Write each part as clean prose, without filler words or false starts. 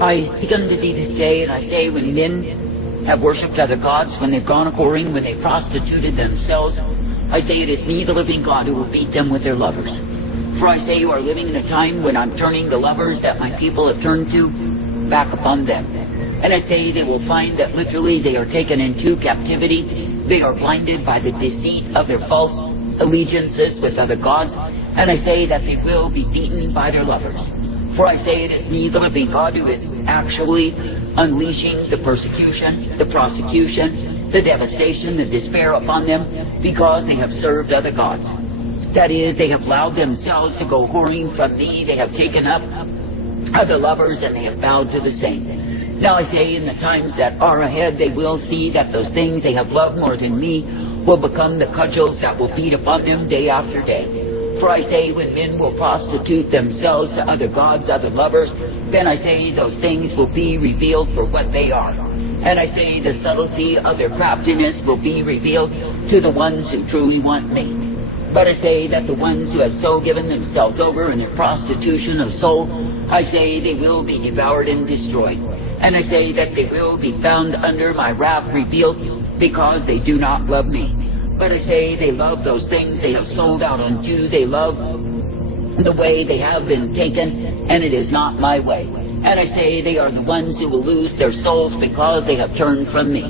I speak unto thee this day, and I say, when men have worshipped other gods, when they've gone a-whoring, when they've prostituted themselves, I say it is me, the living God, who will beat them with their lovers. For I say you are living in a time when I'm turning the lovers that my people have turned to back upon them. And I say they will find that literally they are taken into captivity. They are blinded by the deceit of their false allegiances with other gods. And I say that they will be beaten by their lovers. For I say it is me, the living God, who is actually unleashing the persecution, the prosecution, the devastation, the despair upon them, because they have served other gods. That is, they have allowed themselves to go whoring from me. They have taken up other lovers, and they have bowed to the same. Now I say, in the times that are ahead, they will see that those things they have loved more than me will become the cudgels that will beat upon them day after day. For I say, when men will prostitute themselves to other gods, other lovers, then I say those things will be revealed for what they are. And I say the subtlety of their craftiness will be revealed to the ones who truly want me. But I say that the ones who have so given themselves over in their prostitution of soul, I say they will be devoured and destroyed. And I say that they will be found under my wrath revealed, because they do not love me. But I say they love those things they have sold out unto. They love the way they have been taken, and it is not my way. And I say they are the ones who will lose their souls because they have turned from me.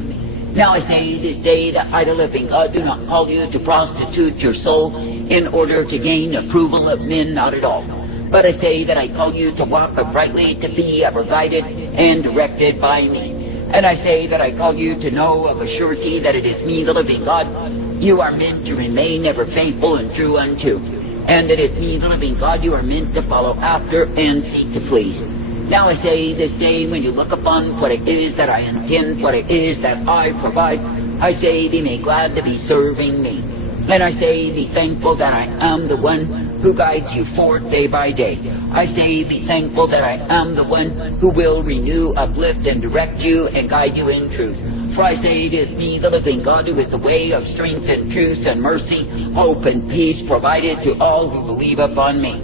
Now I say this day that I, the living God, do not call you to prostitute your soul in order to gain approval of men, not at all. But I say that I call you to walk uprightly, to be ever guided and directed by me. And I say that I call you to know of a surety that it is me, the living God, you are meant to remain ever faithful and true unto. And it is me, the living God, you are meant to follow after and seek to please. Now I say this day, when you look upon what it is that I intend, what it is that I provide, I say be made glad to be serving me. And I say be thankful that I am the one who guides you forth day by day. I say be thankful that I am the one who will renew, uplift, and direct you and guide you in truth. For I say it is me, the living God, who is the way of strength and truth and mercy, hope and peace provided to all who believe upon me.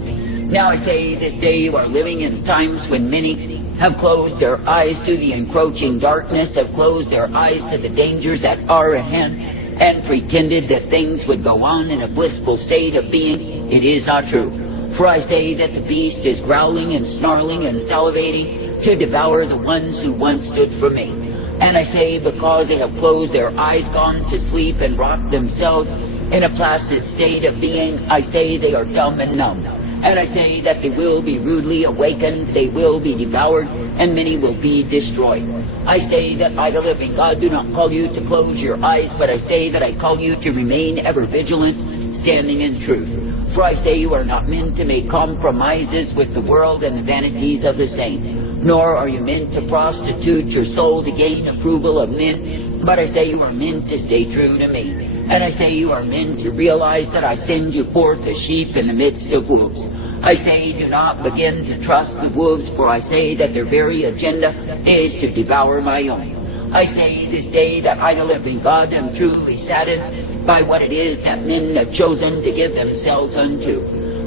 Now I say this day you are living in times when many have closed their eyes to the encroaching darkness, have closed their eyes to the dangers that are at hand, and pretended that things would go on in a blissful state of being. It is not true. For I say that the beast is growling and snarling and salivating to devour the ones who once stood for me. And I say because they have closed their eyes, gone to sleep, and rocked themselves in a placid state of being, I say they are dumb and numb. And I say that they will be rudely awakened, they will be devoured, and many will be destroyed. I say that I, the living God, do not call you to close your eyes, but I say that I call you to remain ever vigilant, standing in truth. For I say you are not meant to make compromises with the world and the vanities of the same, nor are you meant to prostitute your soul to gain approval of men, but I say you are meant to stay true to me. And I say you are meant to realize that I send you forth as sheep in the midst of wolves. I say do not begin to trust the wolves, for I say that their very agenda is to devour my own. I say this day that I, the living God, am truly saddened by what it is that men have chosen to give themselves unto.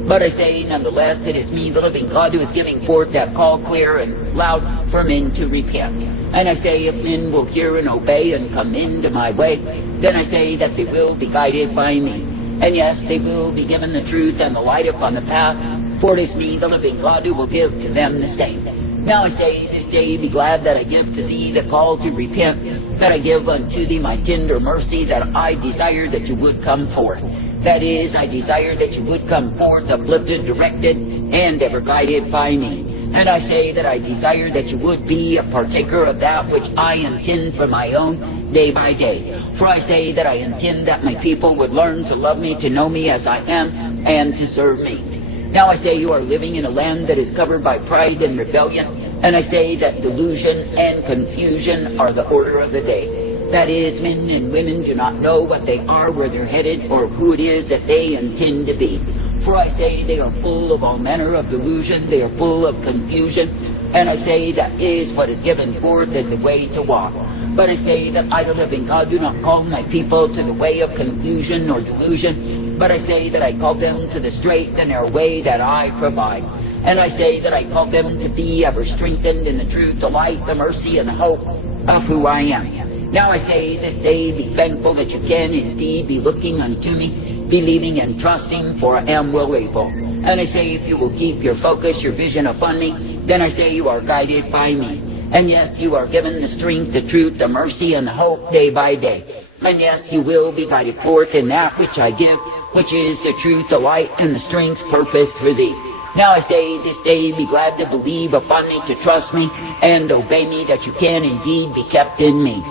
But I say, nonetheless, it is me, the living God, who is giving forth that call clear and loud for men to repent. And I say, if men will hear and obey and come into my way, then I say that they will be guided by me. And yes, they will be given the truth and the light upon the path, for it is me, the living God, who will give to them the same. Now I say, this day be glad that I give to thee the call to repent, that I give unto thee my tender mercy, that I desire that you would come forth. That is, I desire that you would come forth uplifted, directed, and ever guided by me. And I say that I desire that you would be a partaker of that which I intend for my own day by day. For I say that I intend that my people would learn to love me, to know me as I am, and to serve me. Now I say you are living in a land that is covered by pride and rebellion, and I say that delusion and confusion are the order of the day. That is, men and women do not know what they are, where they're headed, or who it is that they intend to be. For I say they are full of all manner of delusion, they are full of confusion, and I say that is what is given forth as the way to walk. But I say that I, the living God, do not call my people to the way of confusion or delusion, but I say that I call them to the straight and narrow way that I provide. And I say that I call them to be ever strengthened in the truth, the light, the mercy, and the hope of who I am. Now I say this day, be thankful that you can indeed be looking unto me, believing and trusting, for I am well able. And I say if you will keep your focus, your vision upon me, then I say you are guided by me. And yes, you are given the strength, the truth, the mercy, and the hope day by day. And yes, you will be guided forth in that which I give, which is the truth, the light, and the strength purposed for thee. Now I say this day, be glad to believe upon me, to trust me, and obey me, that you can indeed be kept in me.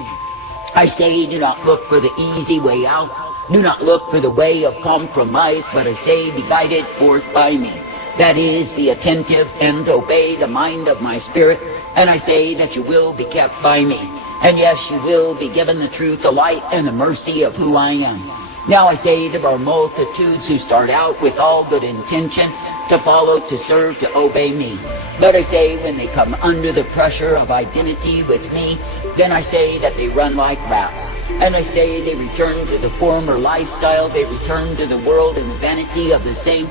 I say, do not look for the easy way out. Do not look for the way of compromise, but I say, be guided forth by me. That is, be attentive and obey the mind of my spirit. And I say that you will be kept by me. And yes, you will be given the truth, the light, and the mercy of who I am. Now I say there are multitudes who start out with all good intention, to follow, to serve, to obey me. But I say when they come under the pressure of identity with me, then I say that they run like rats. And I say they return to the former lifestyle, they return to the world and the vanity of the same.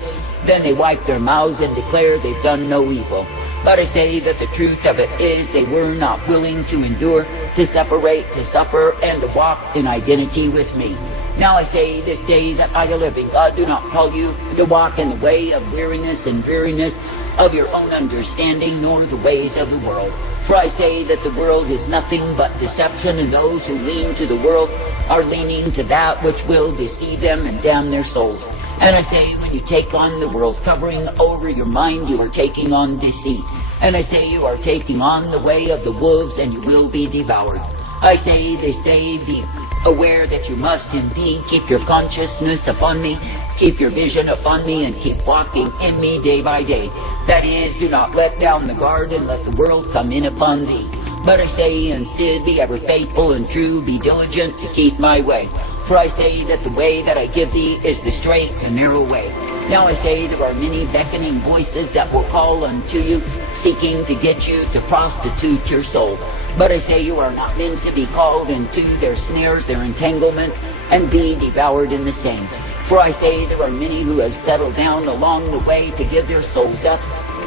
Then they wipe their mouths and declare they've done no evil. But I say that the truth of it is they were not willing to endure, to separate, to suffer, and to walk in identity with me. Now I say this day that I, the living God, do not call you to walk in the way of weariness and dreariness of your own understanding, nor the ways of the world. For I say that the world is nothing but deception, and those who lean to the world are leaning to that which will deceive them and damn their souls. And I say when you take on the world's covering over your mind, you are taking on deceit. And I say you are taking on the way of the wolves, and you will be devoured. I say this day, be aware that you must indeed keep your consciousness upon me, keep your vision upon me, and keep walking in me day by day. That is, do not let down the guard and let the world come in upon thee. But I say instead, be ever faithful and true, be diligent to keep my way. For I say that the way that I give thee is the straight and narrow way. Now I say there are many beckoning voices that will call unto you, seeking to get you to prostitute your soul. But I say you are not meant to be called into their snares, their entanglements, and be devoured in the same. For I say there are many who have settled down along the way to give their souls up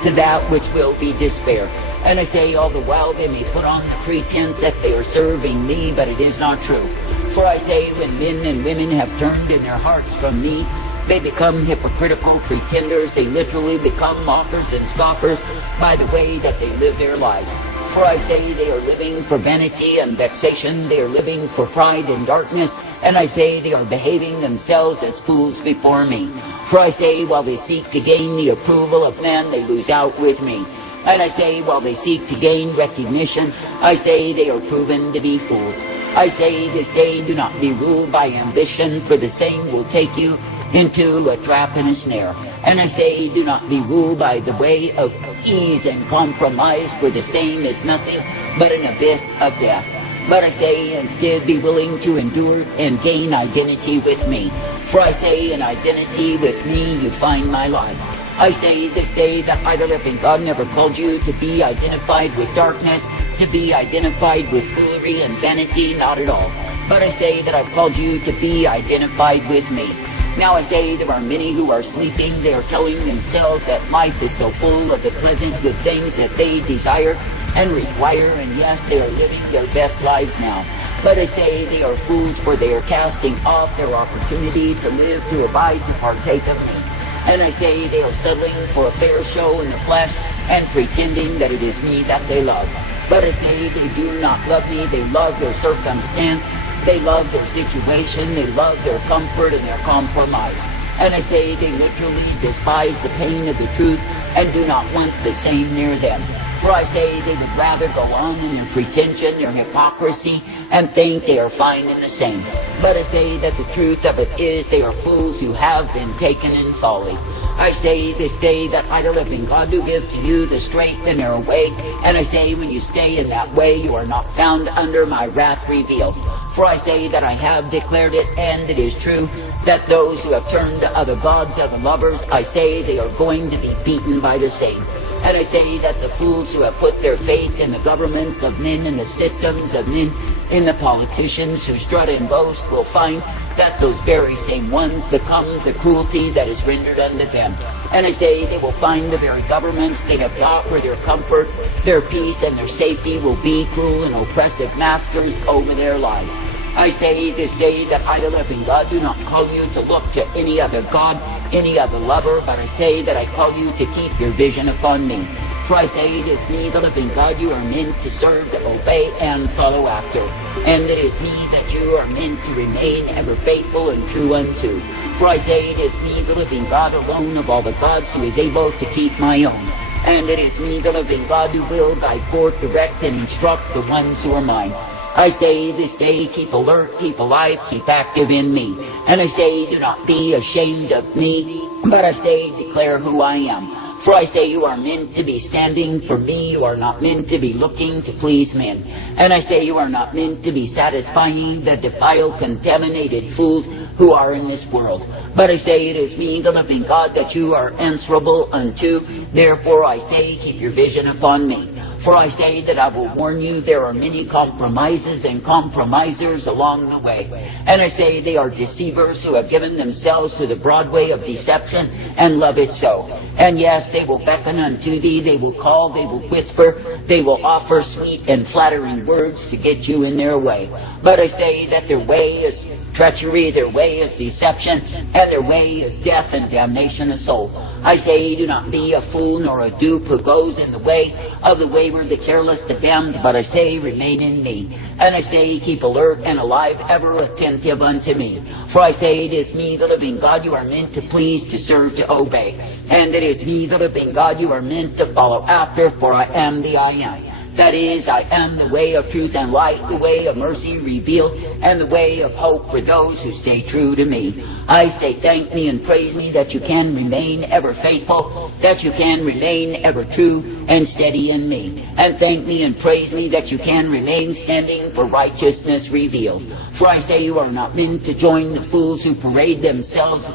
to that which will be despair. And I say all the while they may put on the pretense that they are serving me, but it is not true. For I say when men and women have turned in their hearts from me, they become hypocritical pretenders. They literally become mockers and scoffers by the way that they live their lives. For I say they are living for vanity and vexation. They are living for pride and darkness. And I say they are behaving themselves as fools before me. For I say while they seek to gain the approval of men, they lose out with me. And I say while they seek to gain recognition, I say they are proven to be fools. I say this day, do not be ruled by ambition, for the same will take you into a trap and a snare. And I say, do not be ruled by the way of ease and compromise, for the same is nothing but an abyss of death. But I say, instead, be willing to endure and gain identity with me. For I say, in identity with me, you find my life. I say this day that I, the living God, never called you to be identified with darkness, to be identified with foolery and vanity, not at all. But I say that I've called you to be identified with me. Now I say there are many who are sleeping. They are telling themselves that life is so full of the pleasant good things that they desire and require, and yes, they are living their best lives now. But I say they are fools, for they are casting off their opportunity to live, to abide, to partake of me. And I say they are settling for a fair show in the flesh and pretending that it is me that they love. But I say they do not love me. They love their circumstance. They love their situation. They love their comfort and their compromise. And I say they literally despise the pain of the truth and do not want the same near them. For I say they would rather go on in their pretension, their hypocrisy, and think they are fine in the same. But I say that the truth of it is they are fools who have been taken in folly. I say this day that I, the living God, do give to you the straight and narrow way. And I say when you stay in that way, you are not found under my wrath revealed. For I say that I have declared it, and it is true, that those who have turned to other gods, other lovers, I say they are going to be beaten by the same. And I say that the fools who have put their faith in the governments of men and the systems of men, in the politicians who strut and boast, will find that those very same ones become the cruelty that is rendered unto them. And I say they will find the very governments they have got where their comfort, their peace, and their safety will be cruel and oppressive masters over their lives. I say this day that I, the living God, do not call you to look to any other God, any other lover, but I say that I call you to keep your vision upon me. For I say it is me, the living God, you are meant to serve, to obey, and follow after. And it is me that you are meant to remain ever faithful and true unto. For I say it is me, the living God, alone of all the gods, who is able to keep my own. And it is me, the living God, who will guide forth, direct, and instruct the ones who are mine. I say this day, keep alert, keep alive, keep active in me. And I say, do not be ashamed of me, but I say, declare who I am. For I say you are meant to be standing for me, you are not meant to be looking to please men. And I say you are not meant to be satisfying the defiled, contaminated fools who are in this world. But I say it is me, the living God, that you are answerable unto. Therefore I say, keep your vision upon me. For I say that I will warn you, there are many compromises and compromisers along the way. And I say they are deceivers who have given themselves to the broad way of deception and love it so. And yes, they will beckon unto thee, they will call, they will whisper, they will offer sweet and flattering words to get you in their way. But I say that their way is treachery, their way is deception, and their way is death and damnation of soul. I say, do not be a fool nor a dupe who goes in the way of the wayward, the careless, the damned, but I say, remain in me. And I say, keep alert and alive, ever attentive unto me. For I say, it is me, the living God, you are meant to please, to serve, to obey. And it is me, the living God, you are meant to follow after, for I am the I am. That is, I am the way of truth and light, the way of mercy revealed, and the way of hope for those who stay true to me. I say thank me and praise me that you can remain ever faithful, that you can remain ever true and steady in me. And thank me and praise me that you can remain standing for righteousness revealed. For I say you are not meant to join the fools who parade themselves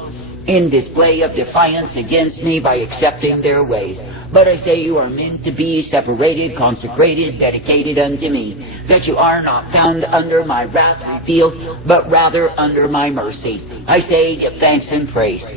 in display of defiance against me by accepting their ways. But I say you are meant to be separated, consecrated, dedicated unto me, that you are not found under my wrath revealed, but rather under my mercy. I say give thanks and praise.